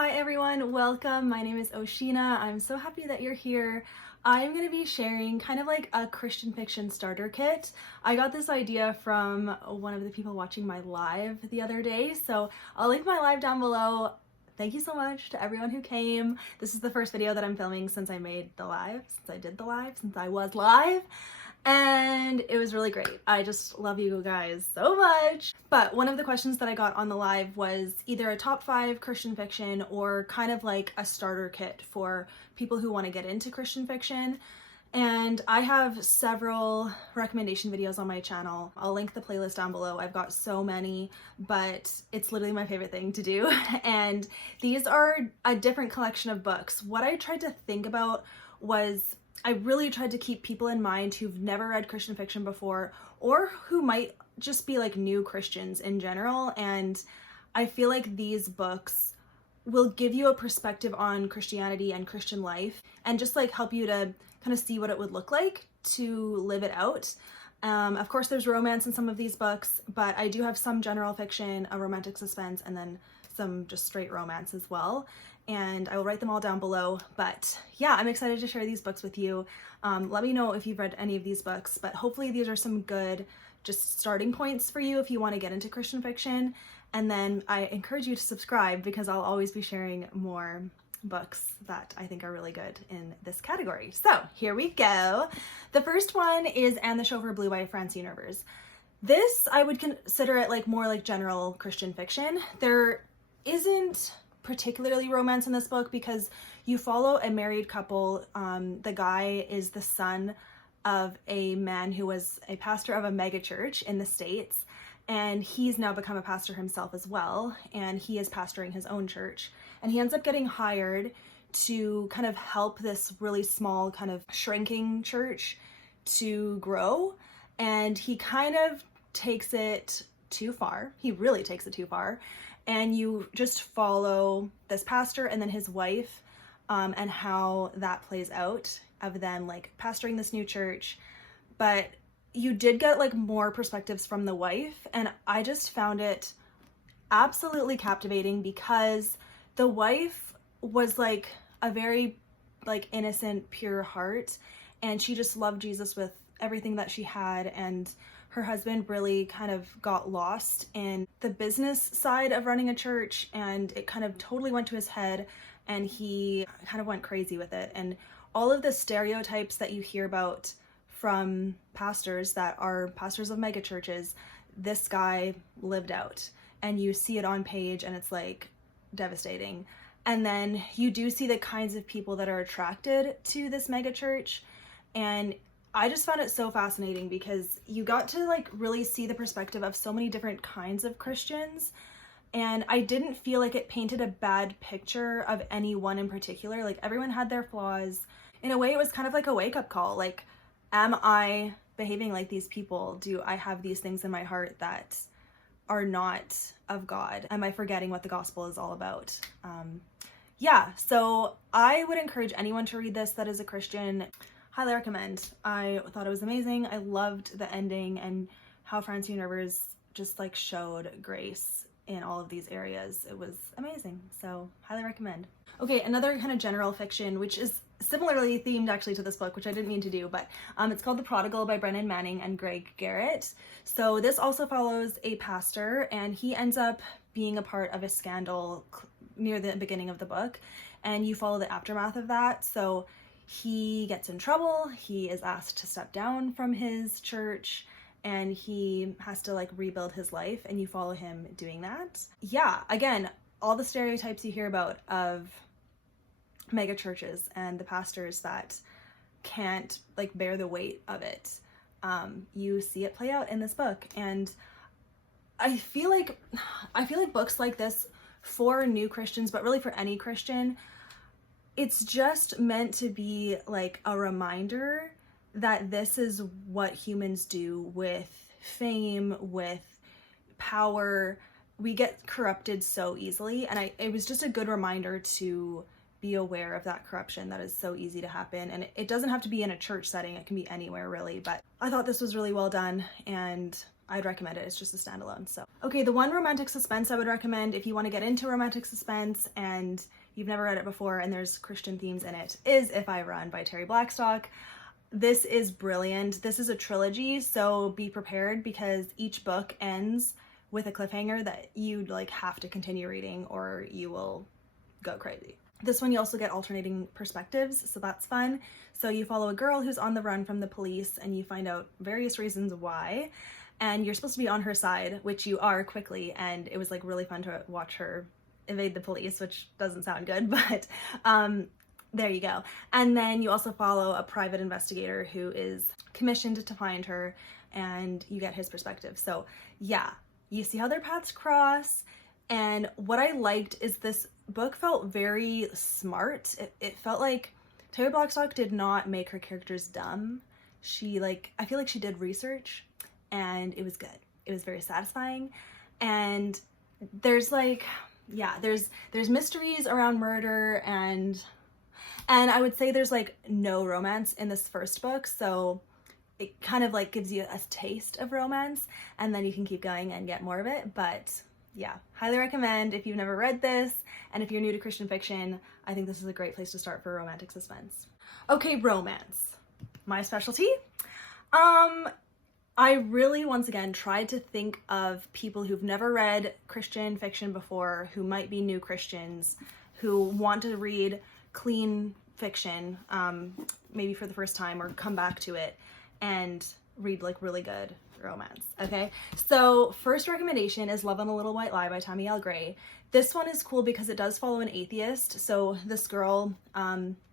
Hi everyone, welcome. My name is O-Sheena. I'm so happy that you're here. I'm going to be sharing kind of like a Christian fiction starter kit. I got this idea from one of the people watching my live the other day, so I'll link my live down below. Thank you so much to everyone who came. This is the first video that I'm filming since I made the live, since I was live. And it was really great. I just love you guys so much. But one of the questions that I got on the live was either a top 5 Christian fiction or kind of like a starter kit for people who want to get into Christian fiction. And I have several recommendation videos on my channel. I'll link the playlist down below. I've got so many, but it's literally my favorite thing to do. And these are a different collection of books. What I tried to think about was I really tried to keep people in mind who've never read Christian fiction before or who might just be like new Christians in general. And I feel like these books will give you a perspective on Christianity and Christian life and just like help you to kind of see what it would look like to live it out. Of course, there's romance in some of these books, but I do have some general fiction, a romantic suspense, and then some just straight romance as well. And I will write them all down below. But yeah, I'm excited to share these books with you. Let me know if you've read any of these books, but hopefully these are some good just starting points for you if you want to get into Christian fiction. And then I encourage you to subscribe because I'll always be sharing more books that I think are really good in this category. So here we go. The first one is And the Shofar Blew by Francine. This I would consider it like more like general Christian fiction. There isn't particularly romance in this book because you follow a married couple. The guy is the son of a man who was a pastor of a mega church in the States, and he's now become a pastor himself as well, and he is pastoring his own church, and he ends up getting hired to kind of help this really small kind of shrinking church to grow, and he kind of takes it too far. He really takes it too far. And you just follow this pastor and then his wife and how that plays out of them like pastoring this new church. But you did get like more perspectives from the wife, and I just found it absolutely captivating because the wife was like a very like innocent, pure heart, and she just loved Jesus with everything that she had. And her husband really kind of got lost in the business side of running a church, and it kind of totally went to his head, and he kind of went crazy with it. And all of the stereotypes that you hear about from pastors that are pastors of mega churches, this guy lived out, and you see it on page, and it's like devastating. And then you do see the kinds of people that are attracted to this mega church, and I just found it so fascinating because you got to like really see the perspective of so many different kinds of Christians, and I didn't feel like it painted a bad picture of anyone in particular. Like everyone had their flaws. In a way, it was kind of like a wake-up call. Like, am I behaving like these people? Do I have these things in my heart that are not of God? Am I forgetting what the gospel is all about? Yeah, so I would encourage anyone to read this that is a Christian. Highly recommend. I thought it was amazing. I loved the ending and how Francine just like showed grace in all of these areas. It was amazing. So highly recommend. Okay, another kind of general fiction, which is similarly themed actually to this book, which I didn't mean to do, but it's called The Prodigal by Brennan and Greg Garrett. So this also follows a pastor, and he ends up being a part of a scandal near the beginning of the book, and you follow the aftermath of that. So he gets in trouble, he is asked to step down from his church, and he has to like rebuild his life, and you follow him doing that. Yeah, again, all the stereotypes you hear about of mega churches and the pastors that can't like bear the weight of it, you see it play out in this book. And I feel like books like this for new Christians, but really for any Christian, it's just meant to be like a reminder that this is what humans do with fame, with power. We get corrupted so easily, and it was just a good reminder to be aware of that corruption that is so easy to happen. And it doesn't have to be in a church setting, it can be anywhere really. But I thought this was really well done, and I'd recommend it. It's just a standalone. So, okay, the one romantic suspense I would recommend if you want to get into romantic suspense and you've never read it before and there's Christian themes in it is If I Run by Terri Blackstock. This is brilliant. This is a trilogy, so be prepared because each book ends with a cliffhanger that you like have to continue reading or you will go crazy. This one you also get alternating perspectives, so that's fun. So you follow a girl who's on the run from the police and you find out various reasons why, and you're supposed to be on her side, which you are quickly, and it was like really fun to watch her evade the police, which doesn't sound good, but there you go. And then you also follow a private investigator who is commissioned to find her, and you get his perspective. So yeah, you see how their paths cross. And what I liked is this book felt very smart. It felt like Terri Blackstock did not make her characters dumb. I feel like she did research and it was good. It was very satisfying. And there's like, yeah, there's mysteries around murder and I would say there's like no romance in this first book. So it kind of like gives you a taste of romance and then you can keep going and get more of it. But yeah, highly recommend if you've never read this, and if you're new to Christian fiction, I think this is a great place to start for romantic suspense. Okay, romance. My specialty. I really, once again, tried to think of people who've never read Christian fiction before, who might be new Christians, who want to read clean fiction, maybe for the first time or come back to it and read like really good romance. Okay, so first recommendation is Love on a Little White Lie by Tammy Gray. This one is cool because it does follow an atheist. So this girl,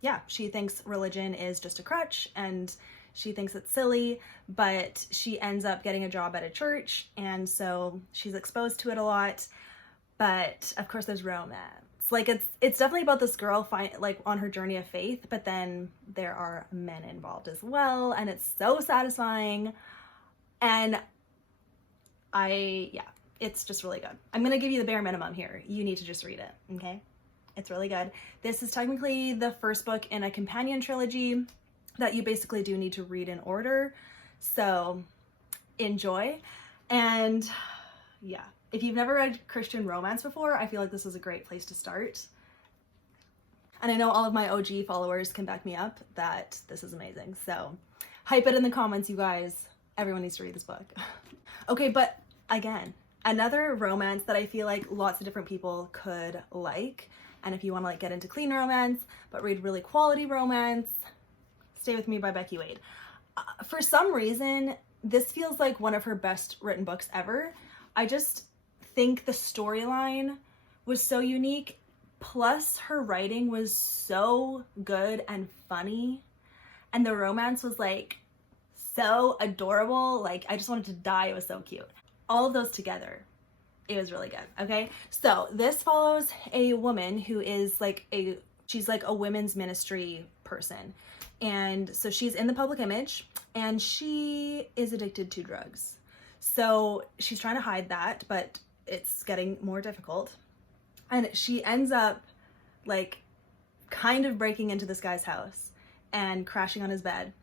yeah, she thinks religion is just a crutch and she thinks it's silly, but she ends up getting a job at a church, and so she's exposed to it a lot. But of course there's romance. Like it's definitely about this girl like on her journey of faith, but then there are men involved as well, and it's so satisfying. And yeah, it's just really good. I'm gonna give you the bare minimum here. You need to just read it, okay? It's really good. This is technically the first book in a companion trilogy that you basically do need to read in order. So enjoy. And yeah, if you've never read Christian romance before, I feel like this is a great place to start. And I know all of my OG followers can back me up that this is amazing. So hype it in the comments, you guys. Everyone needs to read this book. Okay, but again, another romance that I feel like lots of different people could like. And if you want to like get into clean romance, but read really quality romance, Stay With Me by Becky Wade. For some reason, this feels like one of her best written books ever. I just think the storyline was so unique. Plus her writing was so good and funny. And the romance was like so adorable. Like I just wanted to die. It was so cute. All of those together, it was really good. Okay. So this follows a woman who is like she's like a women's ministry person. And so she's in the public image and she is addicted to drugs. So she's trying to hide that, but it's getting more difficult. And she ends up like kind of breaking into this guy's house and crashing on his bed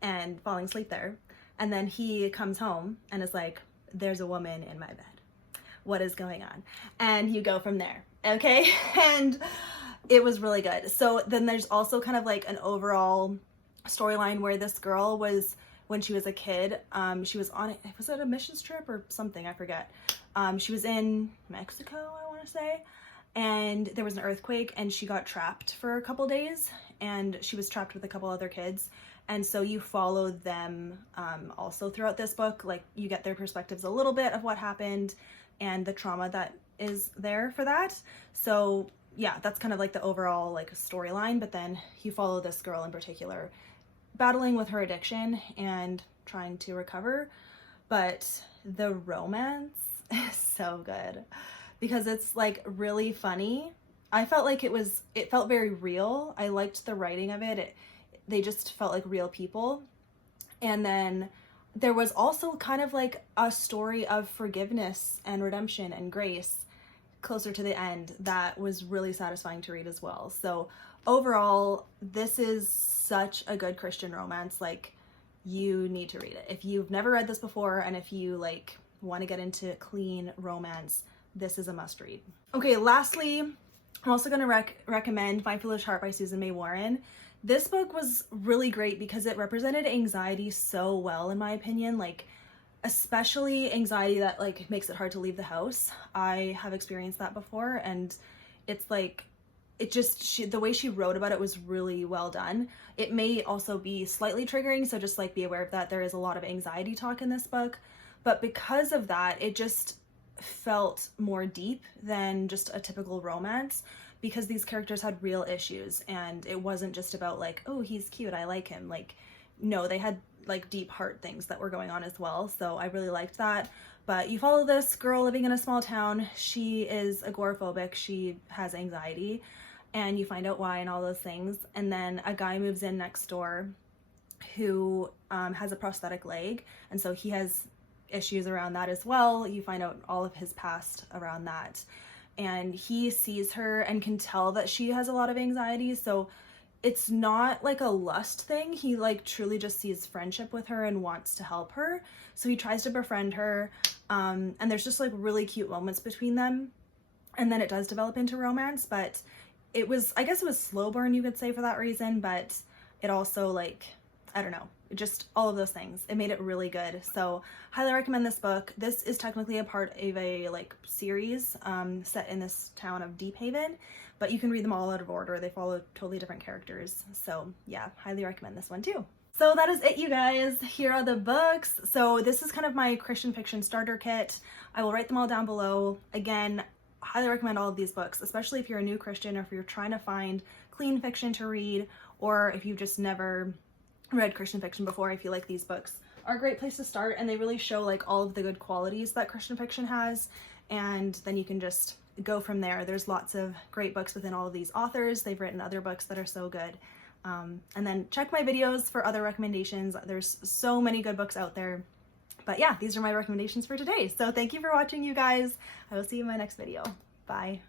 and falling asleep there. And then he comes home and is like, there's a woman in my bed. What is going on? And you go from there. Okay. And it was really good. So then there's also kind of like an overall storyline where this girl was, when she was a kid, she was on, was it a missions trip or something? I forget. She was in Mexico, I want to say, and there was an earthquake and she got trapped for a couple days, and she was trapped with a couple other kids. And so you follow them also throughout this book. Like you get their perspectives a little bit of what happened and the trauma that is there for that. So yeah, that's kind of like the overall like storyline, but then you follow this girl in particular battling with her addiction and trying to recover. But the romance is so good because it's like really funny. I felt like it felt very real. I liked the writing of it. They just felt like real people. And then there was also kind of like a story of forgiveness and redemption and grace closer to the end that was really satisfying to read as well. So overall, this is such a good Christian romance. Like you need to read it. If you've never read this before, and if you like want to get into clean romance, this is a must read. Okay, lastly, I'm also going to recommend My Foolish Heart by Susan May Warren. This book was really great because it represented anxiety so well, in my opinion, like especially anxiety that like makes it hard to leave the house. I have experienced that before, and it's like, the way she wrote about it was really well done. It may also be slightly triggering, so just like be aware of that. There is a lot of anxiety talk in this book, but because of that, it just felt more deep than just a typical romance, because these characters had real issues, and it wasn't just about like, oh, he's cute, I like him. Like, no, they had like deep heart things that were going on as well, so I really liked that. But you follow this girl living in a small town. She is agoraphobic, she has anxiety, and you find out why and all those things. And then a guy moves in next door who has a prosthetic leg, and so he has issues around that as well. You find out all of his past around that, and he sees her and can tell that she has a lot of anxiety, so it's not like a lust thing. He like truly just sees friendship with her and wants to help her, so he tries to befriend her, and there's just like really cute moments between them, and then it does develop into romance. But it was, I guess it was slow burn, you could say, for that reason, but it also, like, I don't know, just all of those things. It made it really good. So highly recommend this book. This is technically a part of a like series set in this town of Deep Haven, but you can read them all out of order. They follow totally different characters. So yeah, highly recommend this one too. So that is it, you guys. Here are the books. So this is kind of my Christian fiction starter kit. I will write them all down below. Again, highly recommend all of these books, especially if you're a new Christian, or if you're trying to find clean fiction to read, or if you've just never read Christian fiction before. I feel like these books are a great place to start, and they really show like all of the good qualities that Christian fiction has, and then you can just go from there. There's lots of great books within all of these authors. They've written other books that are so good. And then check my videos for other recommendations. There's so many good books out there. But yeah, these are my recommendations for today. So thank you for watching, you guys. I will see you in my next video. Bye.